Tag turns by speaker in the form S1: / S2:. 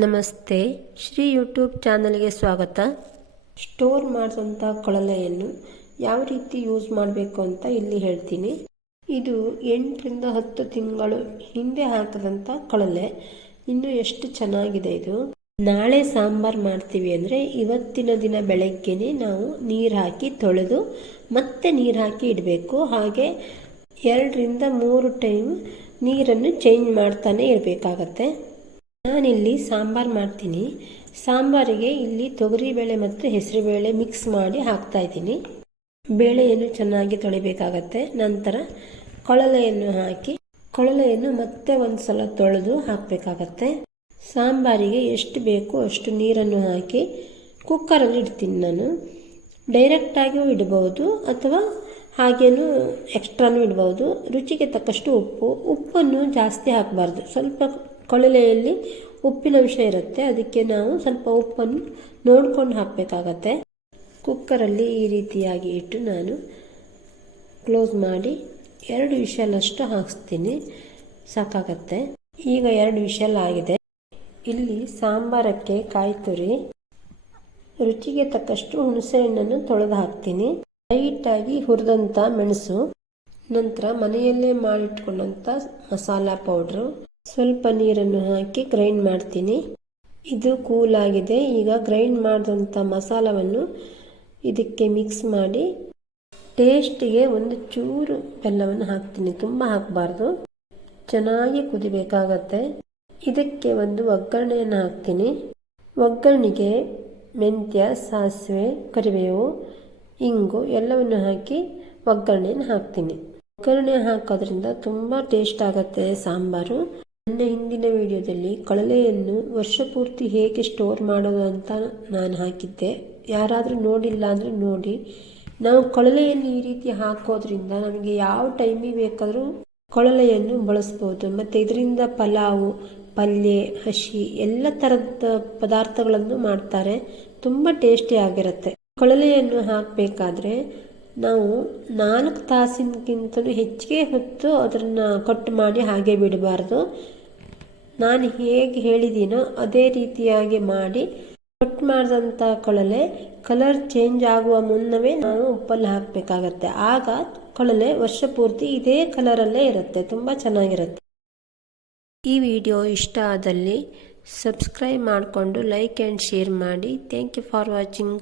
S1: ನಮಸ್ತೆ. ಶ್ರೀ ಯೂಟ್ಯೂಬ್ ಚಾನಲ್ಗೆ ಸ್ವಾಗತ. ಸ್ಟೋರ್ ಮಾಡಿದಂಥ ಕೊಳಲೆಯನ್ನು ಯಾವ ರೀತಿ ಯೂಸ್ ಮಾಡಬೇಕು ಅಂತ ಇಲ್ಲಿ ಹೇಳ್ತೀನಿ. ಇದು ಎಂಟರಿಂದ ಹತ್ತು ತಿಂಗಳು ಹಿಂದೆ ಹಾಕಿದಂಥ ಕೊಳಲೆ. ಇನ್ನು ಎಷ್ಟು ಚೆನ್ನಾಗಿದೆ ಇದು? ನಾಳೆ ಸಾಂಬಾರು ಮಾಡ್ತೀವಿ ಅಂದರೆ ಇವತ್ತಿನ ದಿನ ಬೆಳಗ್ಗೆನೆ ನಾವು ನೀರು ಹಾಕಿ ತೊಳೆದು ಮತ್ತೆ ನೀರು ಹಾಕಿ ಇಡಬೇಕು. ಹಾಗೆ ಎರಡರಿಂದ ಮೂರು ಟೈಮ್ ನೀರನ್ನು ಚೇಂಜ್ ಮಾಡ್ತಾನೆ ಇರಬೇಕಾಗತ್ತೆ. ನಾನಿಲ್ಲಿ ಸಾಂಬಾರು ಮಾಡ್ತೀನಿ. ಸಾಂಬಾರಿಗೆ ಇಲ್ಲಿ ತೊಗರಿಬೇಳೆ ಮತ್ತು ಹೆಸರುಬೇಳೆ ಮಿಕ್ಸ್ ಮಾಡಿ ಹಾಕ್ತಾ ಇದ್ದೀನಿ. ಬೇಳೆಯನ್ನು ಚೆನ್ನಾಗಿ ತೊಳಿಬೇಕಾಗತ್ತೆ. ನಂತರ ಕೊಳಲೆಯನ್ನು ಹಾಕಿ, ಕೊಳಲೆಯನ್ನು ಮತ್ತೆ ಒಂದು ಸಲ ತೊಳೆದು ಹಾಕಬೇಕಾಗತ್ತೆ. ಸಾಂಬಾರಿಗೆ ಎಷ್ಟು ಬೇಕೋ ಅಷ್ಟು ನೀರನ್ನು ಹಾಕಿ ಕುಕ್ಕರಲ್ಲಿ ಇಡ್ತೀನಿ ನಾನು. ಡೈರೆಕ್ಟಾಗಿಯೂ ಇಡ್ಬೋದು ಅಥವಾ ಹಾಗೇನು ಎಕ್ಸ್ಟ್ರಾನೂ ಇಡ್ಬೋದು. ರುಚಿಗೆ ತಕ್ಕಷ್ಟು ಉಪ್ಪು, ಉಪ್ಪನ್ನು ಜಾಸ್ತಿ ಹಾಕಬಾರ್ದು. ಸ್ವಲ್ಪ ಕೊಳಲೆಯಲ್ಲಿ ಉಪ್ಪಿನ ಅಂಶ ಇರುತ್ತೆ. ಅದಕ್ಕೆ ನಾವು ಸ್ವಲ್ಪ ಉಪ್ಪನ್ನು ನೋಡ್ಕೊಂಡು ಹಾಕಬೇಕಾಗತ್ತೆ. ಕುಕ್ಕರಲ್ಲಿ ಈ ರೀತಿಯಾಗಿ ಇಟ್ಟು ನಾನು ಕ್ಲೋಸ್ ಮಾಡಿ ಎರಡು ವಿಷಲಷ್ಟು ಹಾಕಿಸ್ತೀನಿ. ಸಾಕಾಗತ್ತೆ. ಈಗ ಎರಡು ವಿಷಲ್ ಆಗಿದೆ. ಇಲ್ಲಿ ಸಾಂಬಾರಕ್ಕೆ ಕಾಯಿ ತುರಿ ರುಚಿಗೆ ತಕ್ಕಷ್ಟು ಹುಣಸೆಹಣ್ಣನ್ನು ತೊಳೆದು ಹಾಕ್ತೀನಿ. ಲೈಟಾಗಿ ಹುರಿದಂಥ ಮೆಣಸು, ನಂತರ ಮನೆಯಲ್ಲೇ ಮಾಡಿಟ್ಕೊಂಡಂಥ ಮಸಾಲ ಪೌಡ್ರು ಸ್ವಲ್ಪ ನೀರನ್ನು ಹಾಕಿ ಗ್ರೈಂಡ್ ಮಾಡ್ತೀನಿ. ಇದು ಕೂಲ್ ಆಗಿದೆ. ಈಗ ಗ್ರೈಂಡ್ ಮಾಡಿದಂಥ ಮಸಾಲವನ್ನು ಇದಕ್ಕೆ ಮಿಕ್ಸ್ ಮಾಡಿ ಟೇಸ್ಟಿಗೆ ಒಂದು ಚೂರು ಬೆಲ್ಲವನ್ನು ಹಾಕ್ತೀನಿ. ತುಂಬ ಹಾಕಬಾರ್ದು. ಚೆನ್ನಾಗಿ ಕುದಿಬೇಕಾಗತ್ತೆ. ಇದಕ್ಕೆ ಒಂದು ಒಗ್ಗರಣೆಯನ್ನು ಹಾಕ್ತೀನಿ. ಒಗ್ಗರಣೆಗೆ ಮೆಂತ್ಯ, ಸಾಸಿವೆ, ಕರಿಬೇವು, ಇಂಗು ಎಲ್ಲವನ್ನು ಹಾಕಿ ಒಗ್ಗರಣೆಯನ್ನು ಹಾಕ್ತೀನಿ. ಒಗ್ಗರಣೆ ಹಾಕೋದ್ರಿಂದ ತುಂಬ ಟೇಸ್ಟ್ ಆಗುತ್ತೆ ಸಾಂಬಾರು. ನನ್ನ ಹಿಂದಿನ ವಿಡಿಯೋದಲ್ಲಿ ಕಳಲೆಯನ್ನು ವರ್ಷಪೂರ್ತಿ ಹೇಗೆ ಸ್ಟೋರ್ ಮಾಡೋದು ಅಂತ ನಾನು ಹಾಕಿದ್ದೆ. ಯಾರಾದರೂ ನೋಡಿಲ್ಲ ಅಂದರೆ ನೋಡಿ. ನಾವು ಕೊಳಲೆಯನ್ನು ಈ ರೀತಿ ಹಾಕೋದ್ರಿಂದ ನಮಗೆ ಯಾವ ಟೈಮಿಗೆ ಬೇಕಾದರೂ ಕೊಳಲೆಯನ್ನು ಬಳಸ್ಬೋದು. ಮತ್ತು ಇದರಿಂದ ಪಲಾವು, ಪಲ್ಯ, ಹಸಿ ಎಲ್ಲ ಥರದ ಪದಾರ್ಥಗಳನ್ನು ಮಾಡ್ತಾರೆ. ತುಂಬ ಟೇಸ್ಟಿ ಆಗಿರುತ್ತೆ. ಕೊಳಲೆಯನ್ನು ಹಾಕಬೇಕಾದ್ರೆ ನಾವು ನಾಲ್ಕು ತಾಸಿನಕ್ಕಿಂತಲೂ ಹೆಚ್ಚಿಗೆ ಹೊತ್ತು ಅದನ್ನು ಕಟ್ ಮಾಡಿ ಹಾಗೆ ಬಿಡಬಾರ್ದು. ನಾನು ಹೇಗೆ ಹೇಳಿದ್ದೀನೋ ಅದೇ ರೀತಿಯಾಗಿ ಮಾಡಿ ಕಟ್ ಮಾಡಿದಂಥ ಕೊಳಲೆ ಕಲರ್ ಚೇಂಜ್ ಆಗುವ ಮುನ್ನವೇ ನಾವು ಉಪ್ಪಲ್ಲಿ ಹಾಕಬೇಕಾಗತ್ತೆ. ಆಗ ಕೊಳಲೆ ವರ್ಷ ಪೂರ್ತಿ ಇದೇ ಕಲರಲ್ಲೇ ಇರುತ್ತೆ, ತುಂಬ ಚೆನ್ನಾಗಿರುತ್ತೆ. ಈ ವಿಡಿಯೋ ಇಷ್ಟ ಆದಲ್ಲಿ ಸಬ್ಸ್ಕ್ರೈಬ್ ಮಾಡಿಕೊಂಡು ಲೈಕ್ ಆ್ಯಂಡ್ ಶೇರ್ ಮಾಡಿ. Thank you for watching.